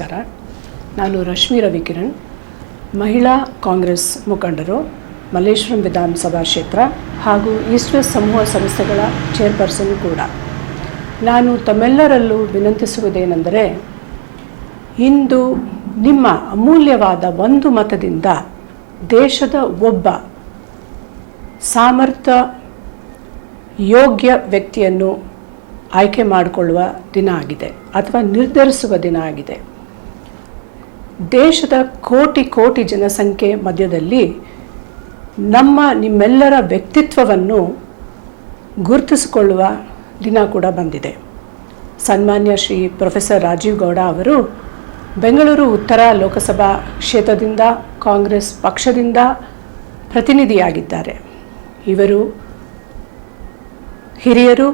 ನಮಸ್ಕಾರ. ನಾನು ರಶ್ಮಿ ರವಿಕಿರಣ್, ಮಹಿಳಾ ಕಾಂಗ್ರೆಸ್ ಮುಖಂಡರು, ಮಲ್ಲೇಶ್ವರಂ ವಿಧಾನಸಭಾ ಕ್ಷೇತ್ರ ಹಾಗೂ ಈಸ್ಟ್ ವೆಸ್ಟ್ ಸಮೂಹ ಸಂಸ್ಥೆಗಳ ಚೇರ್ಪರ್ಸನ್ ಕೂಡ. ನಾನು ತಮ್ಮೆಲ್ಲರಲ್ಲೂ ವಿನಂತಿಸುವುದೇನೆಂದರೆ, ಇಂದು ನಿಮ್ಮ ಅಮೂಲ್ಯವಾದ ಒಂದು ಮತದಿಂದ ದೇಶದ ಒಬ್ಬ ಸಾಮರ್ಥ್ಯ ಯೋಗ್ಯ ವ್ಯಕ್ತಿಯನ್ನು ಆಯ್ಕೆ ಮಾಡಿಕೊಳ್ಳುವ ದಿನ ಆಗಿದೆ ಅಥವಾ ನಿರ್ಧರಿಸುವ ದಿನ ಆಗಿದೆ. ದೇಶದ ಕೋಟಿ ಕೋಟಿ ಜನಸಂಖ್ಯೆ ಮಧ್ಯದಲ್ಲಿ ನಿಮ್ಮೆಲ್ಲರ ವ್ಯಕ್ತಿತ್ವವನ್ನು ಗುರುತಿಸಿಕೊಳ್ಳುವ ದಿನ ಕೂಡ ಬಂದಿದೆ. ಸನ್ಮಾನ್ಯ ಶ್ರೀ ಪ್ರೊಫೆಸರ್ ರಾಜೀವ್ ಗೌಡ ಅವರು ಬೆಂಗಳೂರು ಉತ್ತರ ಲೋಕಸಭಾ ಕ್ಷೇತ್ರದಿಂದ ಕಾಂಗ್ರೆಸ್ ಪಕ್ಷದಿಂದ ಪ್ರತಿನಿಧಿಯಾಗಿದ್ದಾರೆ. ಇವರು ಹಿರಿಯರು,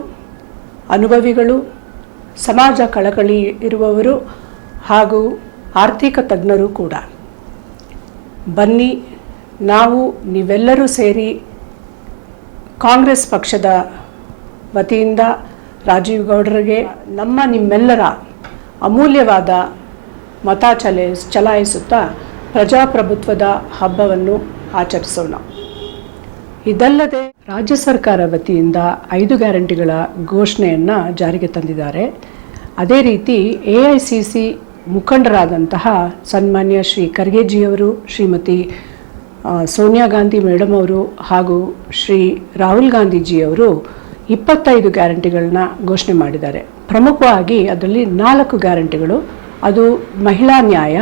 ಅನುಭವಿಗಳು, ಸಮಾಜ ಕಳಕಳಿ ಇರುವವರು ಹಾಗೂ ಆರ್ಥಿಕ ತಜ್ಞರು ಕೂಡ. ಬನ್ನಿ, ನೀವೆಲ್ಲರೂ ಸೇರಿ ಕಾಂಗ್ರೆಸ್ ಪಕ್ಷದ ವತಿಯಿಂದ ರಾಜೀವ್ ಗೌಡರಿಗೆ ನಿಮ್ಮೆಲ್ಲರ ಅಮೂಲ್ಯವಾದ ಮತ ಚಲಾಯಿಸುತ್ತಾ ಪ್ರಜಾಪ್ರಭುತ್ವದ ಹಬ್ಬವನ್ನು ಆಚರಿಸೋಣ. ಇದಲ್ಲದೆ ರಾಜ್ಯ ಸರ್ಕಾರ ವತಿಯಿಂದ 5 ಗ್ಯಾರಂಟಿಗಳ ಘೋಷಣೆಯನ್ನು ಜಾರಿಗೆ ತಂದಿದ್ದಾರೆ. ಅದೇ ರೀತಿ AICC ಮುಖಂಡರಾದಂತಹ ಸನ್ಮಾನ್ಯ ಶ್ರೀ ಖರ್ಗೆಜಿಯವರು, ಶ್ರೀಮತಿ ಸೋನಿಯಾ ಗಾಂಧಿ ಮೇಡಮ್ ಅವರು ಹಾಗೂ ಶ್ರೀ ರಾಹುಲ್ ಗಾಂಧೀಜಿಯವರು 25 ಗ್ಯಾರಂಟಿಗಳನ್ನ ಘೋಷಣೆ ಮಾಡಿದ್ದಾರೆ. ಪ್ರಮುಖವಾಗಿ ಅದರಲ್ಲಿ 4 ಗ್ಯಾರಂಟಿಗಳು. ಅದು ಮಹಿಳಾ ನ್ಯಾಯ,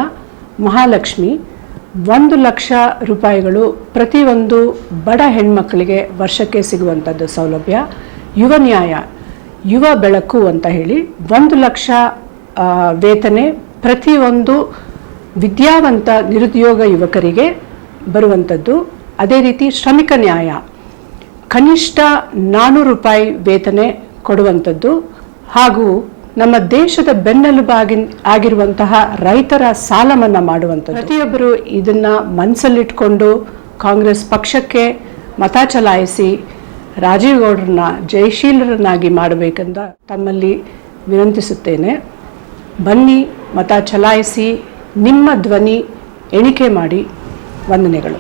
ಮಹಾಲಕ್ಷ್ಮಿ, 1 ಲಕ್ಷ ರೂಪಾಯಿಗಳು ಪ್ರತಿಯೊಂದು ಬಡ ಹೆಣ್ಮಕ್ಕಳಿಗೆ ವರ್ಷಕ್ಕೆ ಸಿಗುವಂಥದ್ದು ಸೌಲಭ್ಯ, ಯುವ ನ್ಯಾಯ, ಯುವ ಬೆಳಕು ಅಂತ ಹೇಳಿ 1 ಲಕ್ಷ ವೇತನೆ ಪ್ರತಿಯೊಂದು ವಿದ್ಯಾವಂತ ನಿರುದ್ಯೋಗ ಯುವಕರಿಗೆ ಬರುವಂಥದ್ದು. ಅದೇ ರೀತಿ ಶ್ರಮಿಕ ನ್ಯಾಯ, ಕನಿಷ್ಠ 400 ರೂಪಾಯಿ ವೇತನೆ ಕೊಡುವಂಥದ್ದು ಹಾಗೂ ನಮ್ಮ ದೇಶದ ಬೆನ್ನೆಲುಬಾಗಿರುವಂತಹ ರೈತರ ಸಾಲ ಮನ್ನಾ ಮಾಡುವಂಥದ್ದು. ಪ್ರತಿಯೊಬ್ಬರು ಇದನ್ನು ಮನಸ್ಸಲ್ಲಿಟ್ಕೊಂಡು ಕಾಂಗ್ರೆಸ್ ಪಕ್ಷಕ್ಕೆ ಮತ ಚಲಾಯಿಸಿ ರಾಜೀವ್ ಗೌಡರನ್ನ ಜಯಶೀಲರನ್ನಾಗಿ ಮಾಡಬೇಕೆಂದ ತಮ್ಮಲ್ಲಿ ವಿನಂತಿಸುತ್ತೇನೆ. ಬನ್ನಿ, ಮತ ಚಲಾಯಿಸಿ, ನಿಮ್ಮ ಧ್ವನಿ ಎಣಿಕೆ ಮಾಡಿ. ವಂದನೆಗಳು.